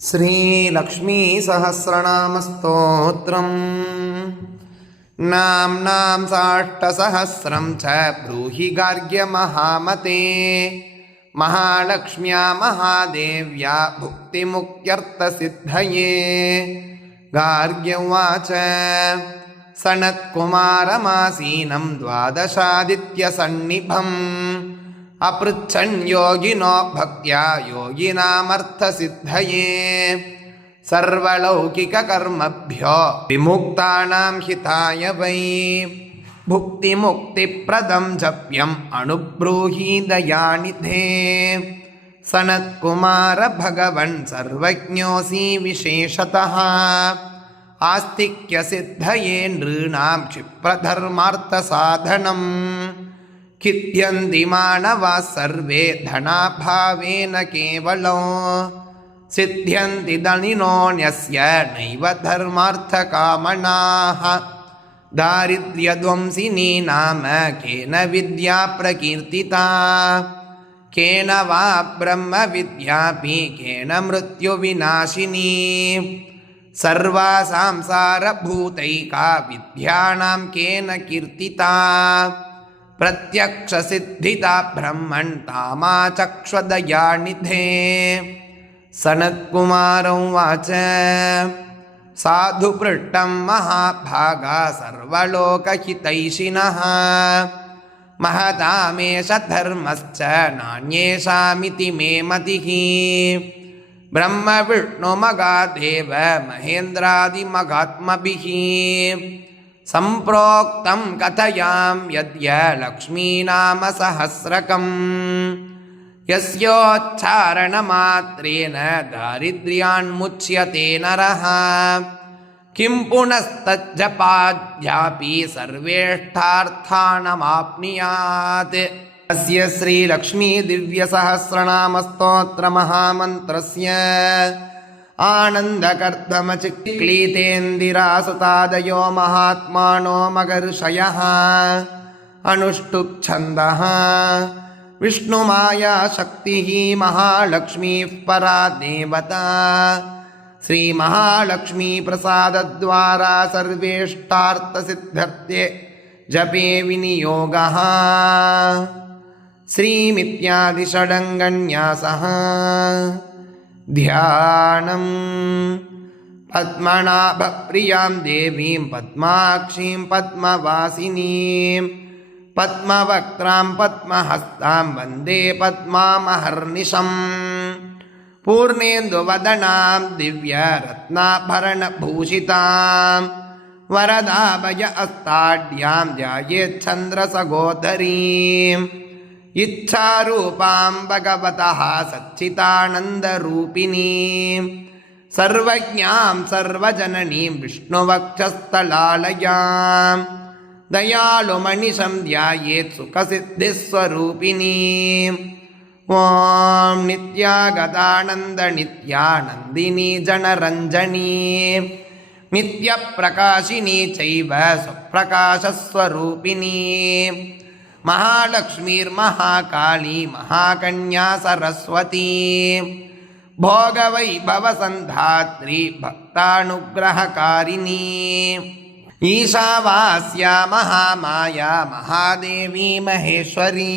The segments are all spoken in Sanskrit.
श्रीलक्ष्मी सहस्रनामस्तोत्रम् नाम्नां साष्टसहस्रं च ब्रूहि गार्ग्य महामते। महालक्ष्म्या महादेव्या भुक्तिमुक्त्यर्थसिद्धये। गार्ग्य उवाच सनत्कुमारमासीनं द्वादशादित्यसन्निभम् अपृच्छन् योगिनो भक्त्या योगिनामर्थसिद्धये। सर्वलौकिककर्मभ्यो विमुक्तानां हिताय वै भुक्तिमुक्तिप्रदं जप्यम् अनुब्रूहि दयानिधे। सनत्कुमार भगवन् सर्वज्ञोऽसि विशेषतः आस्तिक्यसिद्धये नृणां क्षिप्रधर्मार्थसाधनम्। खिद्यन्ति मानवाः सर्वे धनाभावेन केवलो सिद्ध्यन्ति धनिनोऽन्यस्य नैव धर्मार्थकामनाः। दारिद्र्यध्वंसिनी नाम केन विद्या प्रकीर्तिता केन वा ब्रह्मविद्यापि केन मृत्युविनाशिनी। सर्वासां सारभूतैका विद्यानां केन कीर्तिता प्रत्यक्षसिद्धिता ब्रह्मन् तामाचक्ष्वदयानिधे। सनत्कुमार उवाच साधुपृष्टं महाभागा सर्वलोकहितैषिणः महतामेष धर्मश्च नान्येषामिति मे मतिः। ब्रह्मविष्णुमगादेव महेन्द्रादिमगात्मभिः सम्प्रोक्तं कथयां यद्य लक्ष्मीनाम सहस्रकम् यस्योच्चारणमात्रेण दारिद्र्यान्मुच्यते नरः। किं पुनस्तज्जपाद्यापि सर्वेष्ठार्थानमाप्नुयात्। अस्य श्रीलक्ष्मी दिव्यसहस्रनामस्तोत्रमहामन्त्रस्य आनन्दकर्दमचिक्लीतेन्दिरासुतादयो महात्मानो मगर्षयः अनुष्टुप्छन्दः। विष्णुमाया शक्तिः महालक्ष्मीः परा देवता। श्रीमहालक्ष्मी प्रसादद्वारा सर्वेष्टार्थसिद्ध्यर्थे जपे विनियोगः। श्रीमित्यादिषडङ्गन्यासः ध्यानम्। पद्मनाभप्रियां देवीं पद्माक्षीं पद्मवासिनीं पद्मवक्त्रां पद्महस्तां वन्दे पद्मामहर्निशम्। पूर्णेन्दुवदनां दिव्यरत्नाभरणभूषितां वरदाभय अस्ताढ्यां ध्यायेच्छन्द्रसहोदरीम्। इच्छारूपां भगवतः सच्चिदानन्दरूपिणीं सर्वज्ञां सर्वजननीं विष्णुवक्षस्थलालयां दयालुमनिशं ध्यायेत् सुखसिद्धिस्वरूपिणीम्। ॐ नित्यागतानन्दनित्यानन्दिनी जनरञ्जनी नित्यप्रकाशिनी चैव स्वप्रकाशस्वरूपिणी महालक्ष्मीर्महाकाली महाकन्या सरस्वती भोगवैभवसन्धात्री भक्तानुग्रहकारिणी। ईशावास्या महामाया महादेवी महेश्वरी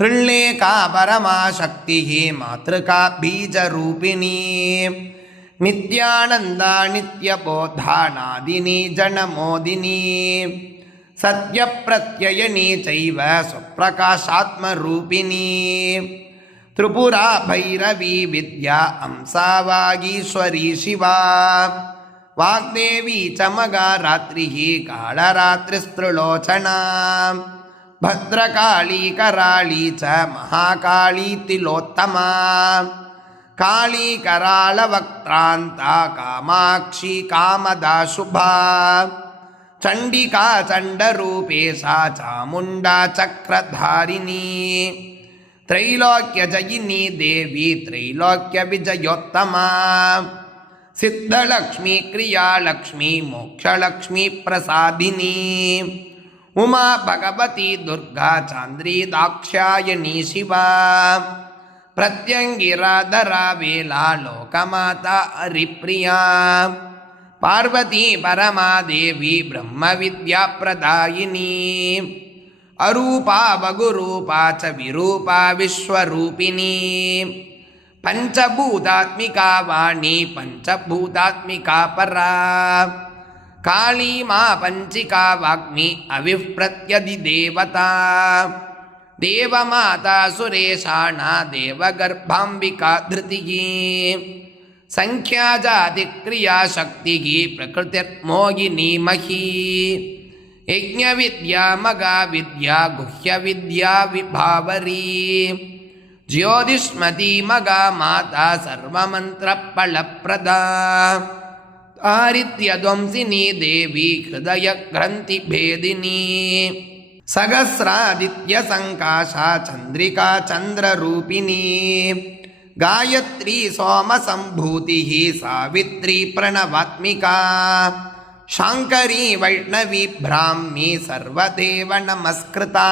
हृल्लेखा परमाशक्तिः मातृका बीजरूपिणी। नित्यानन्दा नित्यबोधानादिनी जनमोदिनी सत्यप्रत्ययनी चैव स्वप्रकाशात्मरूपिणी। त्रिपुरा भैरवी विद्या अंसा वागीश्वरी शिवा वाग्देवी च मगारात्रिः कालरात्रिस्त्रिलोचना भद्रकाली कराली च महाकाली तिलोत्तमा काली करालवक्त्रान्ता कामाक्षी कामदा शुभा चण्डिका चण्डरूपेशा चामुण्डा चक्रधारिणी त्रैलोक्यजयिनी देवी त्रैलोक्यविजयोत्तमा सिद्धलक्ष्मी क्रियालक्ष्मी मोक्षलक्ष्मी प्रसादिनी उमा भगवती दुर्गा चान्द्री दाक्षायणी शिवा प्रत्यङ्गिराधरा वेला लोकमाता हरिप्रिया पार्वती परमादेवी ब्रह्मविद्याप्रदायिनी अरूपा बहुरूपा च विरूपा विश्वरूपिणी पंचभूतात्मिका वाणी पंचभूतात्मिका परा काली मा पंचिका वाग्मी अविप्रत्यधिदेवता देवमाता सुरेशाना देवगर्भाम्बिका धृतिः संख्या जाति क्रिया शक्ति प्रकृतिर्मोहिनी मही यज्ञ विद्या मगा विद्या गुह्य विद्या विभावरी ज्योतिष्मती मगा माता सर्वमंत्र फलप्रदा आरित्यध्वंसिनी देवी हृदय ग्रंथि भेदिनी सहस्रादित्य संकाशा चंद्रिका चंद्ररूपिणी गायत्री सोम संभूति सावित्री प्रणवात्मिका शांकरी वैष्णवी ब्राह्मी सर्वदेव नमस्कृता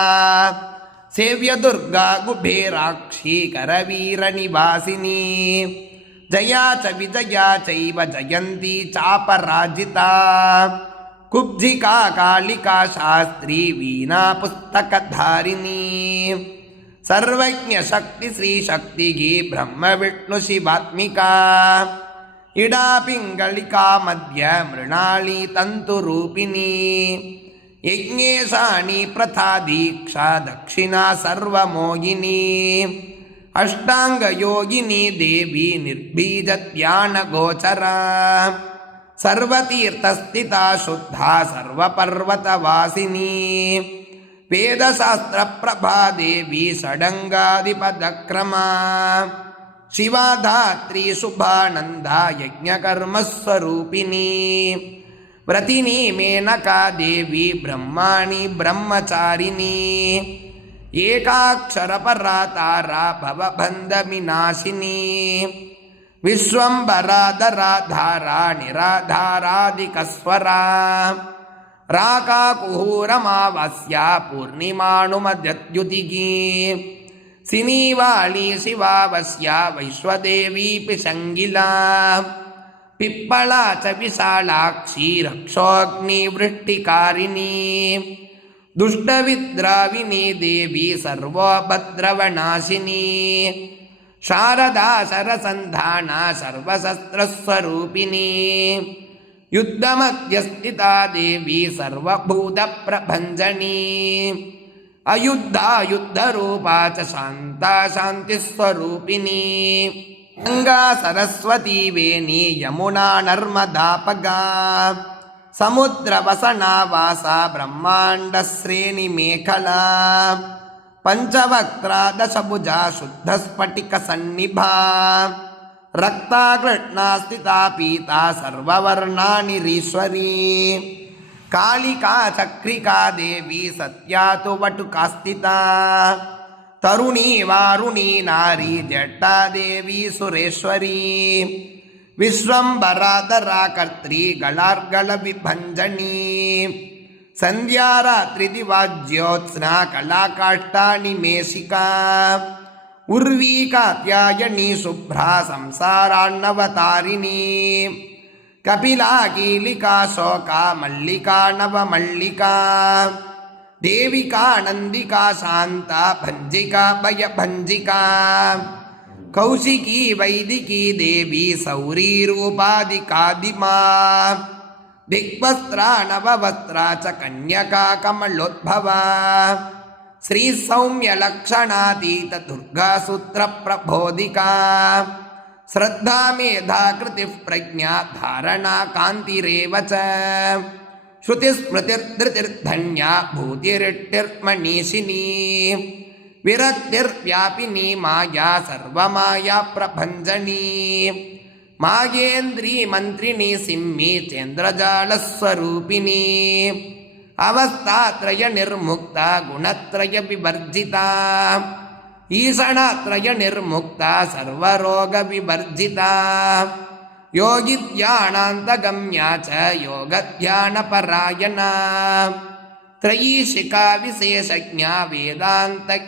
सेव्य दुर्गा कुबेराक्षी करवीर निवासिनी जया च विजया चैव जयंती चापराजिता कुब्जिका कालिका शास्त्री वीणा पुस्तकधारिणी सर्वज्ञ शक्ति श्री शक्ति ब्रह्म विष्णु शिवात्मिका इडा पिंगलिका मध्य मृणाली तंतुरूपिणी यज्ञेशानी प्रथा दीक्षा दक्षिणा सर्वमोहिनी अष्टांग योगिनी देवी निर्बीज ध्यान गोचरा सर्वतीर्थस्थिता शुद्धा सर्वपर्वतवासिनी वेदशास्त्र प्रभा देवी षडंगाधिपदक्रमा शिवा धात्री शुभानंदा यज्ञकर्मस्वरूपिणी व्रतिनी मेनका देवी ब्रह्माणी ब्रह्मचारिणी एकाक्षर परा तारा भवबन्धविनाशिनी विश्वंभराधरा धारा निराधारादिकस्वरा राकाकुहूरमावास्या पूर्णिमानुमद्युतिः सिनीवाली शिवावस्या वैश्वदेवी पिशंगिला पिप्पला च विशालाक्षी रक्षोऽग्निवृष्टिकारिणी दुष्टविद्राविणी देवी सर्वोपद्रवनाशिनी शारदा शरसन्धाना सर्वशस्त्रस्वरूपिणी युद्धमध्यस्थिता देवी सर्वभूतप्रभञ्जनी अयुद्धा युद्धरूपा च शान्ता शान्तिस्वरूपिणी गंगा सरस्वती वेणी यमुना नर्मदापगा समुद्रवसना वासा ब्रह्माण्डश्रेणी मेखला पंचवक्त्रा दशभुजा शुद्धस्फटिकसन्निभा रक्ता कृष्णा स्थिता पीता सर्ववर्णानिरीश्वरी कालिका चक्रिका देवी सत्या तु वटुका स्थिता तरुणी वारुणी नारी जटा देवी सुरेश्वरी विश्वंभराधरा कर्त्री गलार्गल विभंजनी संध्या रात्रि दिवाज्योत्स्ना कलाकाष्ठा निमेशिका उर्वी कात्यायनी शुभ्रा संसारान्नवतारिणी कपिला कीलिका शोका मल्लिका नवमल्लिका देविका नंदिका शांता भंजिका भयभंजिका कौशिकी वैदिकी देवी सौरी रूपादिकादिमा दिग्वस्त्रा नववस्त्रा च कन्यका कमलोद्भवा श्री सौम्य लक्षणातीत दुर्गा सूत्र प्रबोधिका श्रद्धा मेधा कृति प्रज्ञा धारणा कांतिरेव च श्रुतिस्मृतिर्धृतिर्धन्या भूतिरिट्टिर्मनीषिणी विरक्तिर्व्यापिनी माया सर्वमाया प्रभंजनी मागेन्द्री मंत्रिणी सिम्मी चेन्द्रजालस्वरूपिणी अवस्थात्रय निर्मुक्ता गुणत्रय विवर्जिता ईषणात्रय निर्मुक्ता सर्वरोग विवर्जिता योगिध्यानान्तगम्या च योगध्यानपरायणा त्रयीशिका विशेषज्ञा वेदान्तज्ञानरूपिणी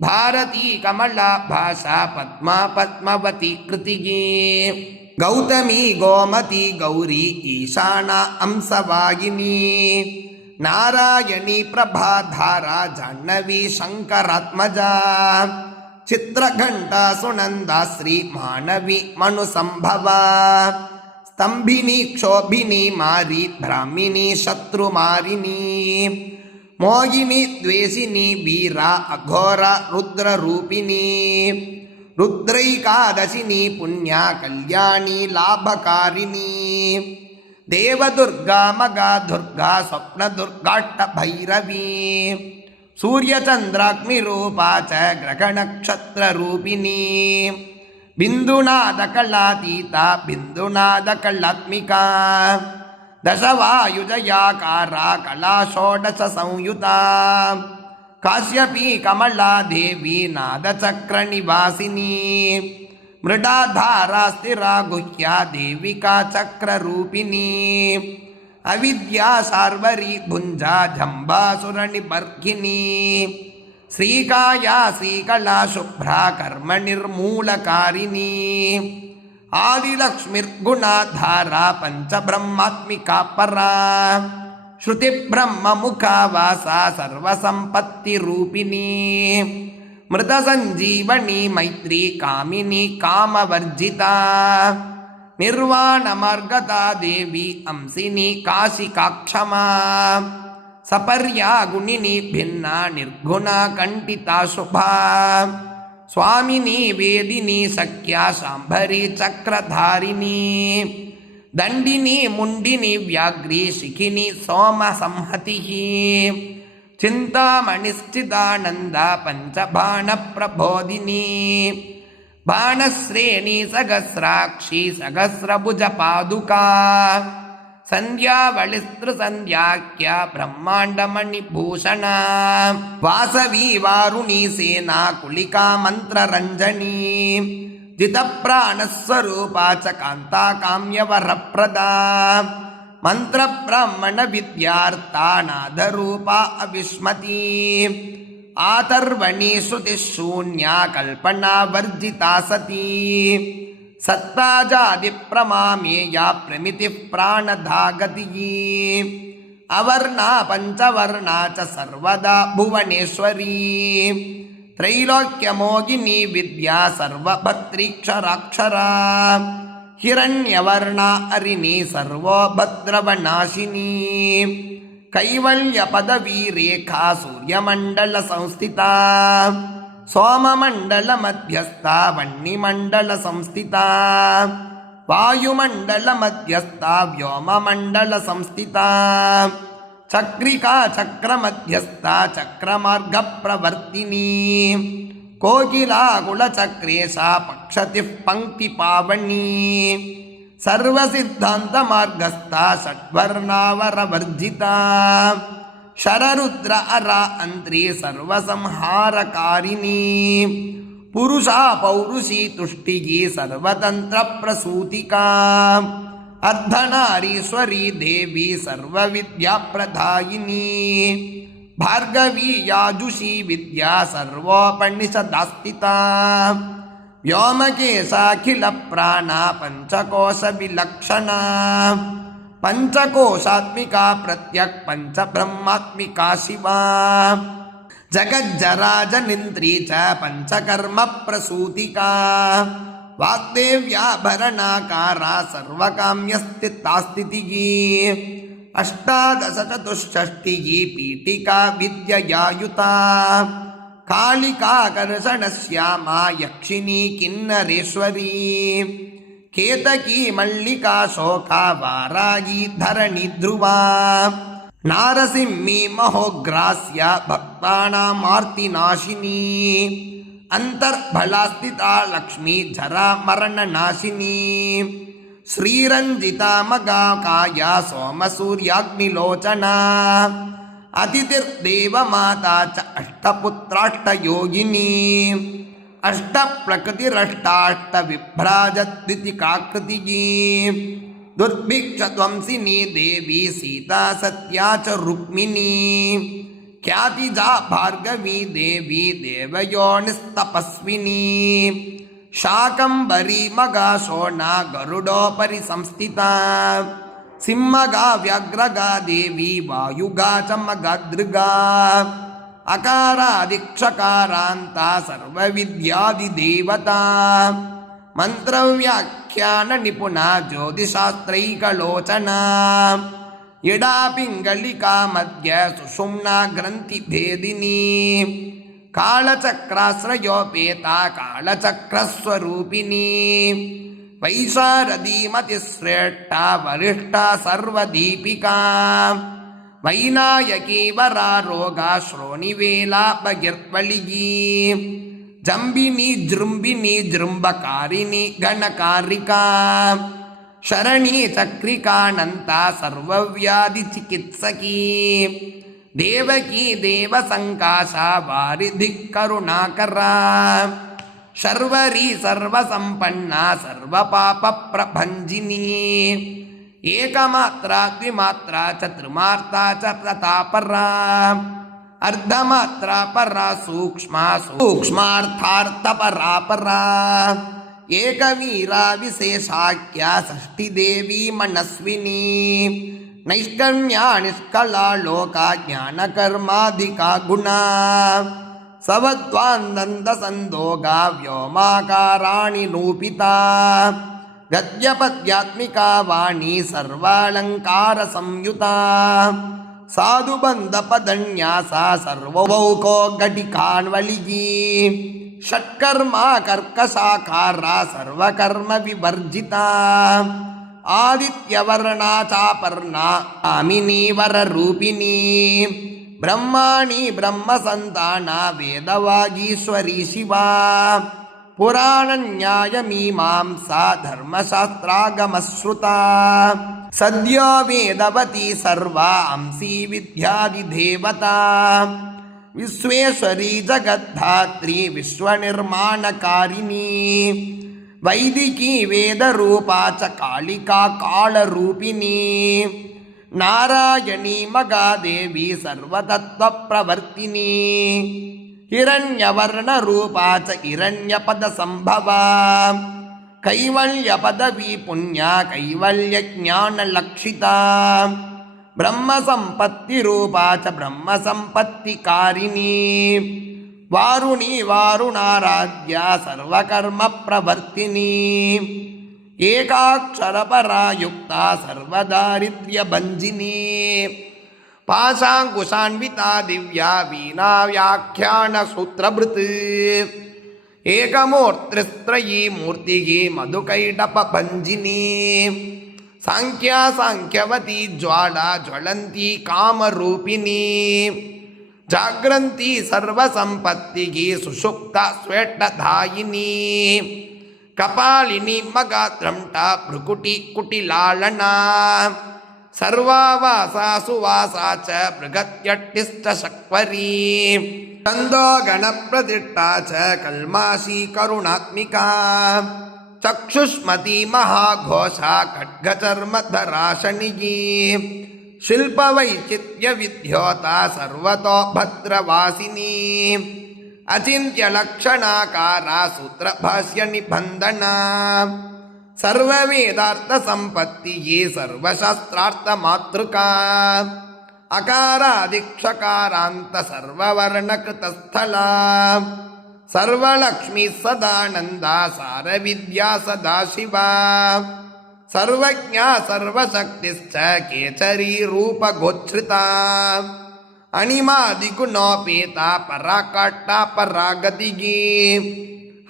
ಭಾರತೀ ಕಮಲಾ ಭಾಷಾ ಪದ್ಮಾ ಪದ್ಮವತಿ ಕೃತಿಗೆ ಗೌತಮಿ ಗೋಮತಿ ಗೌರಿ ಈಶಾನ ಅಂಶವಾಗಿನಿ ನಾರಾಯಣಿ ಪ್ರಭಾಧಾರ ಜಾಹ್ನವಿ ಶಂಕರಾತ್ಮಜ ಚಿತ್ರಘಂಟ ಸುನಂದ ಶ್ರೀ ಮಾನವಿ ಮನುಸಂಭವ ಸ್ತಂಭಿನಿ ಕ್ಷೋಭಿನಿ ಮಾರಿ ಬ್ರಾಹ್ಮಿಣಿ ಶತ್ರುಮಾರಿಣಿ ಮೋಹಿನಿ ದ್ವೇಷಿನಿ ವೀರ ಅಘೋರ ರುದ್ರರೂಪಿಣಿ ರುದ್ರೈಕಾದಶಿನಿ ಪುಣ್ಯ ಕಲ್ಯಾಣಿ ಲಾಭಕಾರಿಣಿ ದೇವದುರ್ಗಾ ಮಗಾ ದುರ್ಗಾ ಸ್ವಪ್ನ ದುರ್ಗಾಷ್ಟ ಭೈರವಿ ಸೂರ್ಯಚಂದ್ರಾಗ್ನಿರೂಪಾ ಚ ಗ್ರಹನಕ್ಷತ್ರರೂಪಿಣಿ ಬಿಂದುನಾದ ಕಳ್ಳಾತೀತ ಬಿಂದುನಾದ ಕಳ್ಳಾತ್ಮಿಕಾ ದಶವಾಯುಜಯಾಕಾರ ಕಲಾ ಷೋಡಶ ಸಂಯುತ ಕಾಶ್ಯಪಿ ಕಮಲಾ ದೇವಿ ನಾದಚಕ್ರ ನಿವಾಸಿನಿ ಮೃಡಾಧಾರಾ ಸ್ಥಿರ ಗುಹ್ಯ ದೇವಿಕಾ ಚಕ್ರರೂಪಿಣಿ ಅವಿದ್ಯಾ ಶಾರ್ವರಿ ಭುಂಜಾ ಜಂಬಾಸುರ ನಿಬರ್ಹಿನಿ ಶ್ರೀಕಾಯ ಶ್ರೀಕಲಾ ಶುಭ್ರಾ ಕರ್ಮ ನಿರ್ಮೂಲಕಾರಿಣಿ ಆದಿಲಕ್ಷ್ಮಿರ್ಗುಣಾಧಾರಾ ಪಂಚಬ್ರಹ್ಮಾತ್ಮಿಕಾ ಪರಾ ಶ್ರುತಿ ಬ್ರಹ್ಮ ಮುಖಾವಾಸ ಸರ್ವಸಂಪತ್ತಿರೂಪಿಣಿ ಮೃತ ಸಂಜೀವನಿ ಮೈತ್ರಿ ಕಾಮಿನಿ ಕಾಮವರ್ಜಿತಾ ನಿರ್ವಾಣ ಮಾರ್ಗತಾ ದೇವಿ ಅಂಸಿನಿ ಕಾಶಿಕಾಕ್ಷಮಾ ಸಪರ್ಯಾ ಗುಣಿನಿ ಭಿನ್ನ ನಿರ್ಗುಣ ಕಂಠಿತಾ ಶುಭಾ ಸ್ವಾಮಿನಿ ವೇದಿನಿ ಸಖ್ಯಾ ಶಾಂಭರಿ ಚಕ್ರಧಾರಿಣಿ ದಂಡಿನಿ ಮುಂಡಿನಿ ವ್ಯಾಘ್ರಿ ಶಿಖಿನಿ ಸೋಮ ಸಂಹತಿ ಚಿಂತಾಮಣಿಶ್ಚಿದಾನಂದ ಪಂಚಬಾಣ ಪ್ರಬೋಧಿನಿ ಬಾಣಶ್ರೇಣಿ ಸಹಸ್ರಾಕ್ಷಿ ಸಹಸ್ರಭುಜ ಪಾದುಕಾ ಸಂಧ್ಯಾವಳಿಸ್ತ್ರ ಸಂಧ್ಯಾಖ್ಯ ಬ್ರಹ್ಮಾಂಡಮಣಿಭೂಷಣ ವಾಸವಿ ವಾರುಣಿ ಸೇನಾ ಕುಲಿಕಾ ಮಂತ್ರರಂಜನಿ ಜಿತಪ್ರಾಣಸ್ವರೂಪಾ ಚ ಕಾಂತಾ ಕಾಮ್ಯವರಪ್ರದಾ ಮಂತ್ರ ಬ್ರಾಹ್ಮಣ ವಿದ್ಯಾರ್ಥಾನಾದರೂಪಾ ಅವಿಸ್ಮತಿ ಆತರ್ವಣಿ ಶ್ರುತಿಶೂನ್ಯ ಕಲ್ಪನಾ ವರ್ಜಿತಾ ಸತಿ ಸತ್ತಾಜಾದಿ ಪ್ರಮಾಮೇಯ ಪ್ರಮಿತಿ ಪ್ರಾಣಧಾಗತಿ ಅವರ್ಣ ಪಂಚವರ್ಣ ಚ ಸರ್ವದಾ ಭುವನೇಶ್ವರಿ ತ್ರೈಲೋಕ್ಯಮೋಗಿನಿ ವಿದ್ಯಾ ಸರ್ವಭತ್ರೀಕ್ಷರಾಕ್ಷರ ಹಿರಣ್ಯವರ್ಣ ಅರಿಣಿ ಸರ್ವೋಭದ್ರವನಾಶಿನಿ ಕೈವಲ್ಯ ಪದವಿ ರೇಖಾ ಸೂರ್ಯಮಂಡಲ ಸಂಸ್ಥಿತಾ ಸೋಮಮಂಡಲ ಮಧ್ಯಸ್ಥ ವನ್ನಿಮಂಡಲ ಸಂಸ್ಥಿತಾ ವಾಯುಮಂಡಲ ಮಧ್ಯಸ್ಥ ವ್ಯೋಮಮಂಡಲ ಸಂಸ್ಥಿತಾ ಚಕ್ರಿಕಾ ಚಕ್ರ ಮಧ್ಯಸ್ಥ ಚಕ್ರಮಾರ್ಗ ಪ್ರವರ್ತಿನಿ ಕೋಕಿಲಾ ಕುಲಚಕ್ರೇಶ ಪಕ್ಷತಿ ಪಂಕ್ತಿ ಪಾವನಿ ಸರ್ವಸಿದ್ಧಾಂತ ಮಾರ್ಗಸ್ಥ ಷಡ್ವರ್ಣಾವರ ವರ್ಜಿತಾ ಶರರುದ್ರ ಅರ ಅಂತ್ರಿ ಸರ್ವಸಂಹಾರಕಾರಿಣಿ ಪುರುಷಾ ಪೌರುಷಿ ತುಷ್ಟಿಗಿ ಸರ್ವತಂತ್ರ ಪ್ರಸೂತಿಕಾ ಅರ್ಧನಾರೀಶ್ವರಿ ದೇವಿ ಸರ್ವವಿದ್ಯಾಪ್ರದಾಯಿನಿ ಭಾರ್ಗವಿ ಯಾಜುಷಿ ವಿದ್ಯಾ ಸರ್ವೋಪನಿಷದಾಸ್ಥಿತಾ ವ್ಯೋಮಕೇಶಾಖಿಲ ಪ್ರಾಣ ಪಂಚಕೋಶ ವಿಲಕ್ಷಣ ಪಂಚಕೋಶಾತ್ಮಿಕಾ ಪ್ರತ್ಯಕ್ ಪಂಚಬ್ರಹ್ಮಾತ್ಮಿಕಾ ಶಿವಾ ಜಗಜ್ಜರಾಜನಿಂತ್ರಿ ಚ ಪಂಚಕರ್ಮ ಪ್ರಸೂತಿಕಾ ವಾಗ್ದೇವ್ಯಾಭರಣಾಕಾರ ಸರ್ವಕಾಮ್ಯಸ್ಥಿತಾಸ್ಥಿತಿಗಿ ಅಷ್ಟಾದಶ ಚತುಷ್ಷಷ್ಟಿಗಿ ಪೀಠಿಕಾ ವಿದ್ಯಯಾಯುತಾ ಕಾಳಿಕಾ ಕರ್ಷಣ ಶ್ಯಾಮಾ ಯಕ್ಷಿಣಿ ಕಿನ್ನರೇಶ್ವರಿ ಕೇತಕಿ ಮಲ್ಲಿಕಾ ಶೋಕಾ ವಾರಾಗಿ ಧರಣಿ ಧ್ರುವಾ ನಾರಸಿಂಹಿ ಮಹೋಗ್ರಾಸ್ಯ ಭಕ್ತಾನಾಮಾರ್ತಿನಾಶಿನಿ ಅಂತರ್ಬಲಾಸ್ಥಿತಾ ಲಕ್ಷ್ಮೀ ಜರಾ ಮರಣನಾಶಿನಿ ಶ್ರೀರಂಜಿತಾ ಮಗಾಕಾಯ ಸೋಮಸೂರ್ಯಾಗ್ನಿಲೋಚನಾ ಅತಿಥಿರ್ದೇವ ಮಾತಾ ಚ ಅಷ್ಟಪುತ್ರಾಷ್ಟಯೋಗಿನಿ ಅಷ್ಟಪ್ರಕೃತಿರಷ್ಟಾಷ್ಟ ವಿಭ್ರಾಜದ್ವಿತಿಕಾಕೃತಿಗಿ ದುರ್ಭಿಕ್ಷ ಧ್ವಂಸಿನಿ ದೇವಿ ಸೀತಾ ಸತ್ಯಾ ಚ ರುಕ್ಮಿಣಿ ख्यातिजा भार्गवी देवी देवयोनिस्तपस्विनी शाकंबरी मगा शोणा गरुडोपरि संस्थिता सिंहगा व्याघ्रगा देवी वायुगा च मगादृगा अकारादिक्षकारान्ता सर्वविद्यादिदेवता मंत्रव्याख्यान निपुणा ज्योतिषास्त्रैकलोचना यडा पिंगलिका मध्य सुषुम्ना ग्रंथि भेदिनी कालचक्राश्रयोपेता कालचक्रस्वरूपिणी वैशारदी मतिश्रेष्ठा वरिष्ठा सर्वदीपिका वैनायकी वरारोगा श्रोणिवेला बगिर्वलिगी जंबिनी जृंबिनी जृंबकारिणी गणकारिका शरणी चक्रिकानंता सर्वव्याधि चिकित्सकी देवकी देवसंकाशा वारिधि करुणाकरा शर्वरी सर्वसंपन्ना सर्वपाप प्रभंजिनी एकमात्रा द्विमात्रा च त्रिमात्रा च तथापरा अर्धमात्रा परा सूक्ष्मा सूक्ष्मार्थार्थपरा परा एकवीरा विशेषाख्या षष्ठीदेवी मनस्विनी नैष्कर्म्या निष्कला लोका ज्ञानकर्माधिका गुणा सवद्वान्दन्द संदोगा व्योमाकाराणि रूपिता गद्यपद्यात्मिका वाणी सर्वालंकार संयुता साधुबन्धपदन्यासा सर्वभौको घटिकान्वलिगी षट्कर्मा कर्कशाकारा सर्वकर्म विवर्जिता आदित्यवर्णा चापर्णा आमिनी वररूपिणी ब्रह्माणि ब्रह्मसन्ताना वेदवागीश्वरी शिवा पुराणन्यायमीमांसा धर्मशास्त्रागमश्रुता सद्यो वेदवती सर्वा अंसी विद्यादिदेवता विश्वेश्वरी जगद्धात्री विश्वनिर्माणकारिणी वैदिकी वेदरूपा च कालिका कालरूपिणी नारायणी मगादेवी सर्वतत्त्वप्रवर्तिनी हिरण्यवर्णरूपा च हिरण्यपदसंभवा कैवल्यपदवी पुण्या कैवल्यज्ञानलक्षिता ब्रह्मसम्पत्तिरूपा च ब्रह्मसम्पत्तिकारिणी वारुणी वारुणाराध्या सर्वकर्मप्रवर्तिनी एकाक्षरपरा युक्ता सर्वदारिद्र्यभञ्जिनी पाशाङ्कुशान्विता दिव्या वीणा व्याख्यानसूत्रभृत् एकमूर्तिस्त्रयी मूर्तिः मधुकैटपभञ्जिनी सांख्या सांख्यवती ज्वाला ज्वलन्ती कामरूपिणी जाग्रन्ती सर्वसम्पत्तिः सुषुप्ता स्वेष्टधायिनी कपालिनी मगाद्रंटा भ्रुकुटी कुटिलालना सर्वावासा सुवासा च बृहत्यट्टिश्च शक्वरी छन्दो गणप्रतिष्ठा च कल्माशी करुणात्मिका चक्षुष्मती महाघोषा खड्गचर्मधरा शनिगी शिल्पवैचित्र्यविद्योता सर्वतो भद्रवासिनी अचिन्त्यलक्षणाकारा सूत्रभाष्यनिबन्धना सर्ववेदार्थसम्पत्तिः सर्वशास्त्रार्थमातृका अकारादिक्षकारान्त सर्ववर्णकृतस्थला सर्वलक्ष्मी सदानन्दा सारविद्या सदाशिवा सर्वज्ञा सर्वशक्तिश्च केचरी रूपगोच्छ्रिता अणिमादिगुणोपेता पराकाष्ठा परागतिगी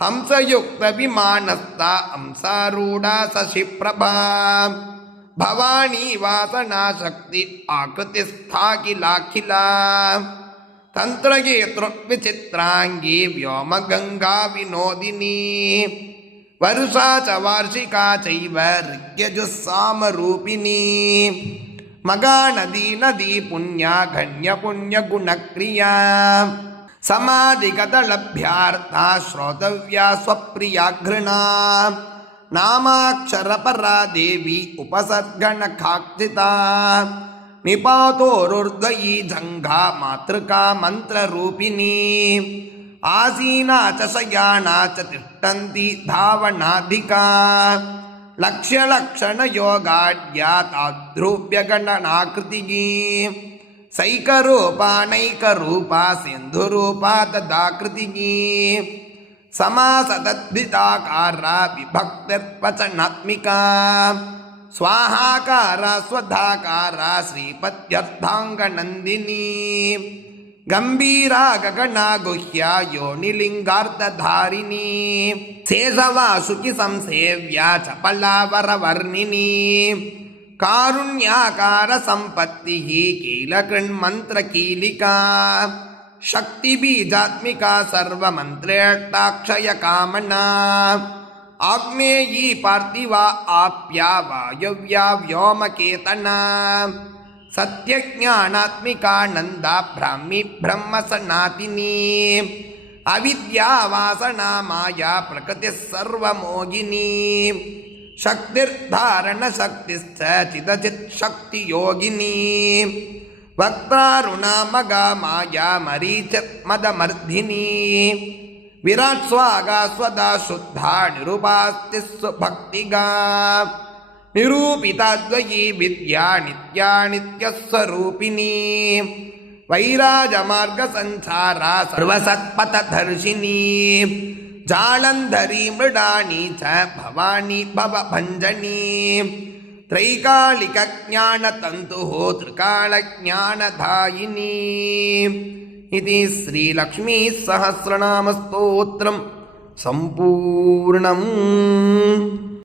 हंसयुक्त विमानस्था हंसारूढ़ा शशिप्रभा भवानी वासना शक्ति आकृतिस्था किलाखिला तंत्रगेतृविचित्रांगी व्योम गंगा विनोदिनी वर्षा च वार्षिका चैव ऋग्यजुस्सामरूपिणी मगा नदी नदी पुण्या घन्य पुण्य गुणक्रिया समाधिगतलभ्यार्था श्रोतव्या स्वप्रिया घृणा नामाक्षरपरा देवी उपसर्गनखाक्षिता निपातोरुर्द्वयी जङ्घा मातृका मन्त्ररूपिणी आसीना च शयाना च तिष्ठन्ति धावनाधिका लक्ष्यलक्षणयोगाढ्या ताद्रूप्यगणनाकृतिः सैकरूपा सिन्धुरूपा तदाकृतिः समासदद्भिदाकारा विभक्तिर्वचनात्मिका स्वाहाकारा स्वधाकारा श्रीपत्यर्थाङ्गनन्दिनी गंभीरा गगना गुह्या योनिलिंगार्धधारिणी शेषवासुकी संसेव्या चपलावरवर्णिनी कारुण्याकार संपत्तिः कीलकृन्मन्त्रकीलिका शक्तिबीजात्मिका सर्वमन्त्रेष्टाक्षय कामना आग्नेयी पार्थिवा आप्या वायव्या व्योमकेतना सत्यज्ञानात्मिकानंदा ब्राह्मी ब्रह्म सनातिनी अविद्या वासना माया प्रकृति सर्वमोगिनी शक्तिर्धारण शक्तिश्च चिदचित् शक्ति योगिनी वक्त्रारुणा मगा माया मरीच मदमर्धिनी विराट स्वागा स्वदा शुद्धा निरूपास्ति स्वभक्तिगा निरूपिताद्वयी विद्या नित्या नित्यस्वरूपिणी वैराजमार्गसञ्चारा सर्वसत्पथदर्शिनी जालन्धरी मृडानी च भवानी भवभञ्जनी त्रैकालिकज्ञानतन्तुः त्रिकालज्ञानदायिनी इति श्रीलक्ष्मीसहस्रनामस्तोत्रं सम्पूर्णम्।